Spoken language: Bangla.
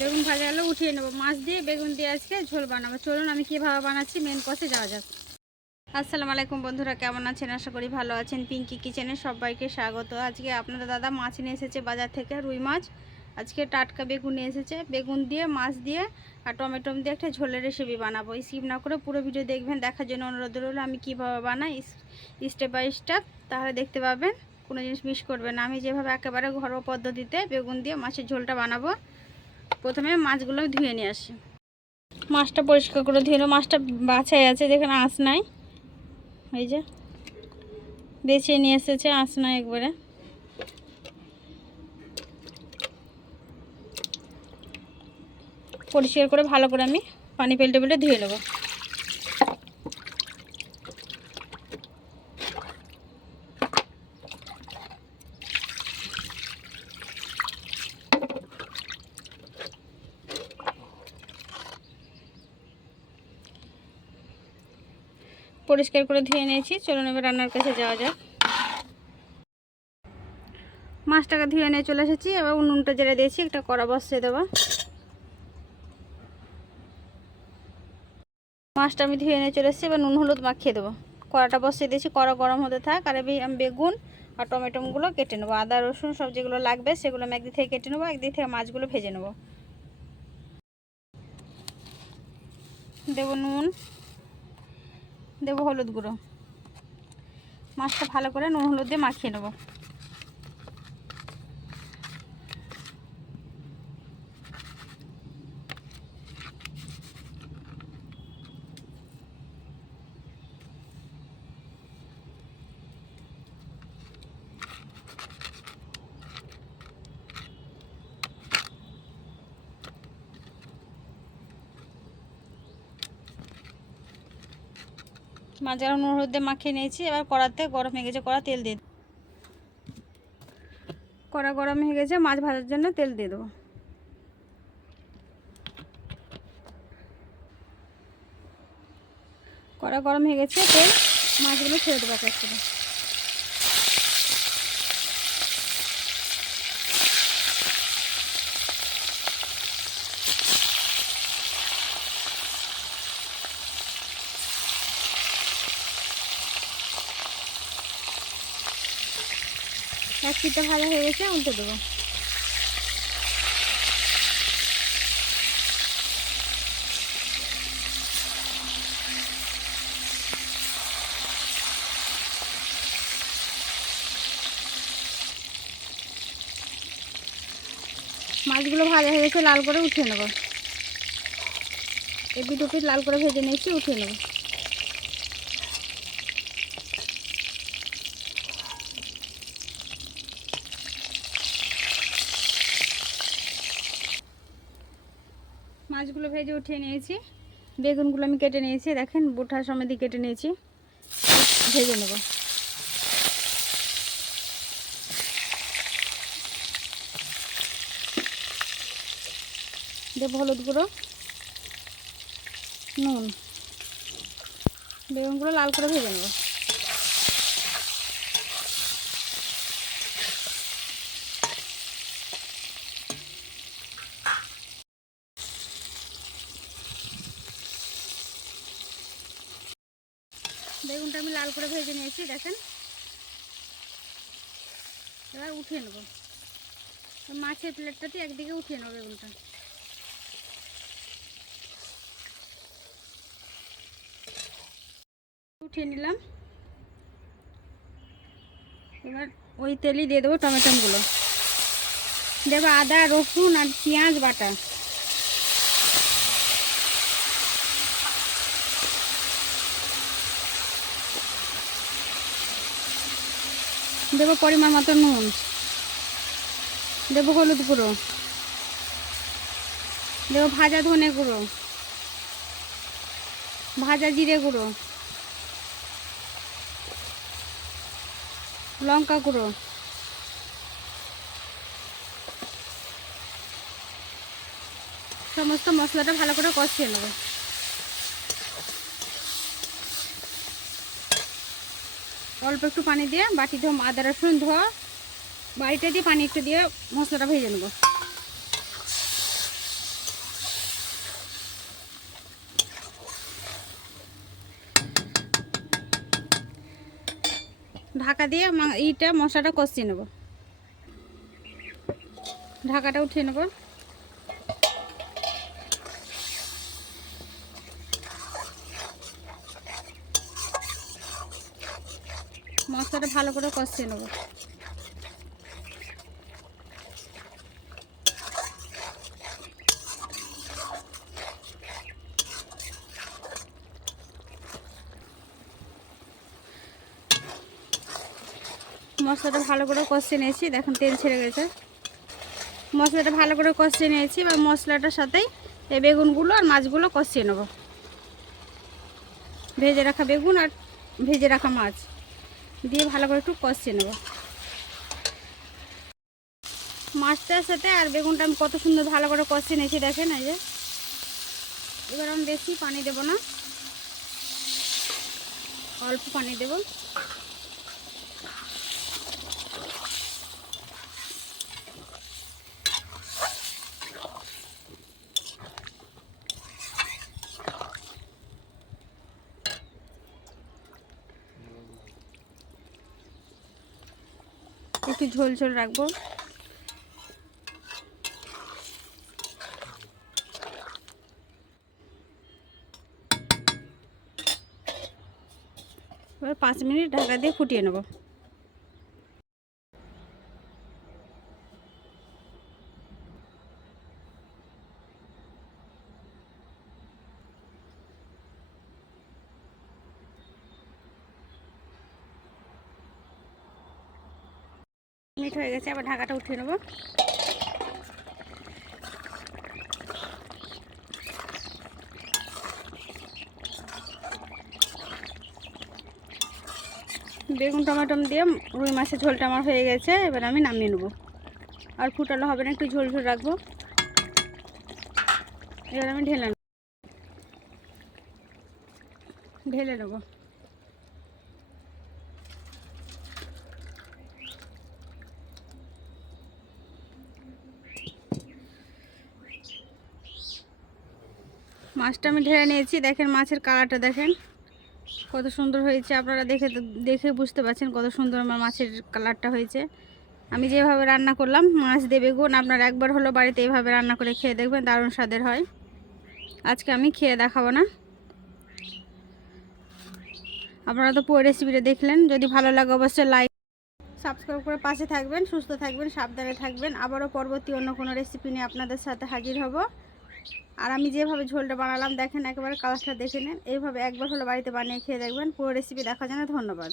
বেগুন ভাজা হলে উঠিয়ে নেব। মাছ দিয়ে বেগুন দিয়ে আজকে ঝোল বানাবো। চলুন আমি কীভাবে বানাচ্ছি মেন কষে যাওয়া যাক। আসসালামু আলাইকুম বন্ধুরা, কেমন আছেন? আশা করি ভালো আছেন। পিঙ্কি কিচেনে সবাইকে স্বাগত। আজকে আপনাদের দাদা মাছ নিয়ে এসেছে বাজার থেকে, রুই মাছ। আজকে টাটকা বেগুন নিয়ে এসেছে। বেগুন দিয়ে, মাছ দিয়ে আর টমেটো দিয়ে একটা ঝোলের রেসিপি বানাবো। স্কিপ না করে পুরো ভিডিও দেখবেন, দেখার জন্য অনুরোধ রইল, আমি কীভাবে বানাই? স্টেপ বাই স্টেপ তাহলে দেখতে পাবেন। কোনো জিনিস মিস করবেন আমি যেভাবে একেবারে ঘরোয়া পদ্ধতিতে বেগুন দিয়ে মাছের ঝোলটা বানাবো। প্রথমে মাছগুলো ধুয়ে নিয়ে আসি। মাছটা পরিষ্কার করে ধুয়ে নিল মাছটা বাছাই আছে, যেখানে আঁচ নাই। এই যে বেছে নিয়ে এসেছে আঁচ নাই একবারে। পরিষ্কার করে ভালো করে আমি পানি পেলটে পেলটে ধুয়ে নেব। পরিষ্কার করে ধুয়ে নিয়েছি। চলুন এবার রান্নার কাছে যাওয়া যাক। মাছটাকে ধুয়ে নিয়ে চলে এসেছি। এবার উনুনটা জেলে দিয়েছি, একটা কড়া বসিয়ে দেবো। মাছটা আমি ধুয়ে নিয়ে চলে এসেছি। এবার নুন, হলুদ মাখিয়ে দেবো। কড়াটা বসিয়ে দিয়েছি, কড়া গরম হতে থাক। আর আমি বেগুন আর টমেটোগুলো কেটে নেব। আদা, রসুন সব যেগুলো লাগবে সেগুলো আমি একদিক থেকে কেটে নেব, একদিক থেকে মাছগুলো ভেজে নেব। দেবো নুন। দেবো হলুদ গুঁড়ো। মাছটা ভালো করে নুন হলুদ দিয়ে মাখিয়ে নেব। মাঝারা নুন দিয়ে মাখিয়ে নিয়েছি, এবার কড়াতে গরম হয়ে গেছে, কড়া তেল দিয়ে কড়া গরম হয়ে গেছে, মাছ ভাজার জন্য তেল দিয়ে দেবো। কড়া গরম হয়ে গেছে, তেল মাছগুলো ছেড়ে দেবো এক এক ভাজা হয়ে গেছে উল্টে দেবো। মাছগুলো ভাজা হয়ে গেছে, লাল করে উঠিয়ে নেব। এপি টুপি লাল করে ভেজে নিয়েছি, উঠিয়ে নেব। মাছগুলো ভেজে উঠিয়ে নিয়েছি। বেগুনগুলো আমি কেটে নিয়েছি, দেখেন বুঠা সমেত কেটে নিয়েছি। ভেজে নেব। দেব হলুদ গুঁড়ো, নুন। বেগুনগুলো লাল করে ভেজে নেব। বেগুনটা আমি লাল করে ভেজে নিয়েছি, দেখেন। এবার উঠিয়ে নেব। মাছের প্লেটটাতে একদিকে উঠিয়ে নেব বেগুনটা। উঠিয়ে নিলাম। এবার ওই তেলই দিয়ে দেবো টমেটোগুলো। দেবো আদা, রসুন আর পেঁয়াজ বাটা। দেবো পরিমাণ মতো নুন। দেবো হলুদ গুঁড়ো। দেবো ভাজা ধনে গুঁড়ো। ভাজা জিরে গুঁড়ো। লঙ্কা গুঁড়ো। সমস্ত মশলাটা ভালো করে কষিয়ে নেব। অল্প একটু পানি দিয়ে বাটি ধোয়া, আদা, রসুন ধোয়া বাড়িটা দিয়ে পানি একটু দিয়ে মশলাটা ভেজে নেব। ঢাকা দিয়ে এইটা মশলাটা কষিয়ে নেব। ঢাকাটা উঠিয়ে নেব। মশলাটা ভালো করে কষিয়ে নেব। মশলাটা ভালো করে কষিয়ে নিয়েছি। দেখুন, তেল ছেড়ে গেছে। মশলাটা ভালো করে কষিয়ে নিয়েছি, এবার মশলাটার সাথেই এই বেগুনগুলো আর মাছগুলো কষিয়ে নেব। ভেজে রাখা বেগুন আর ভেজে রাখা মাছ। দিয়ে ভালো করে একটু কষিয়ে নেব। মাছটার সাথে আর বেগুনটা আমি কত সুন্দর ভালো করে কষিয়ে নিয়েছি দেখেন এই যে। এবার আমি বেশি পানি দেব না, অল্প পানি দেবো। একটু ঝোল ঝোল রাখব। এবার পাঁচ মিনিট ঢাকা দিয়ে ফুটিয়ে নেব। মিনিট হয়ে গেছে আবার ঢাকাটা উঠিয়ে নেব। বেগুন টমেটো দিয়ে রুই মাছের ঝোলটা আমার হয়ে গেছে, এবার আমি নামিয়ে নেব। আর ফুটালো হবে না, একটু ঝোল ঝোল রাখব। এবার আমি ঢেলে নেব। ঢেলে নেব। মাছটা আমি ঢেলে নিয়েছি। দেখেন মাছের কালারটা দেখেন। কত সুন্দর হয়েছে। আপনারা দেখে দেখে বুঝতে পারছেন কত সুন্দর আমার মাছের কালারটা হয়েছে। আমি যেভাবে রান্না করলাম, মাছ দেবে গুণ আপনারা একবার হলো বাড়িতে এইভাবে রান্না করে খেয়ে দেখবেন, দারুণ স্বাদের হয়। আজকে আমি খেয়ে দেখাবো না। আপনারা তো পুরো রেসিপিটা দেখলেন। যদি ভালো লাগে অবশ্যই লাইক সাবস্ক্রাইব করে পাশে থাকবেন, সুস্থ থাকবেন, সাবধানে থাকবেন। আবারও পরবর্তী অন্য কোনো রেসিপি নিয়ে আপনাদের সাথে হাজির হব। আর আমি যেভাবে ঝোলটা বানালাম, দেখেন একেবারে কালারটা দেখে নেন। এইভাবে একবার হলো বাড়িতে বানিয়ে খেয়ে দেখবেন। পুরো রেসিপি দেখার জন্য ধন্যবাদ।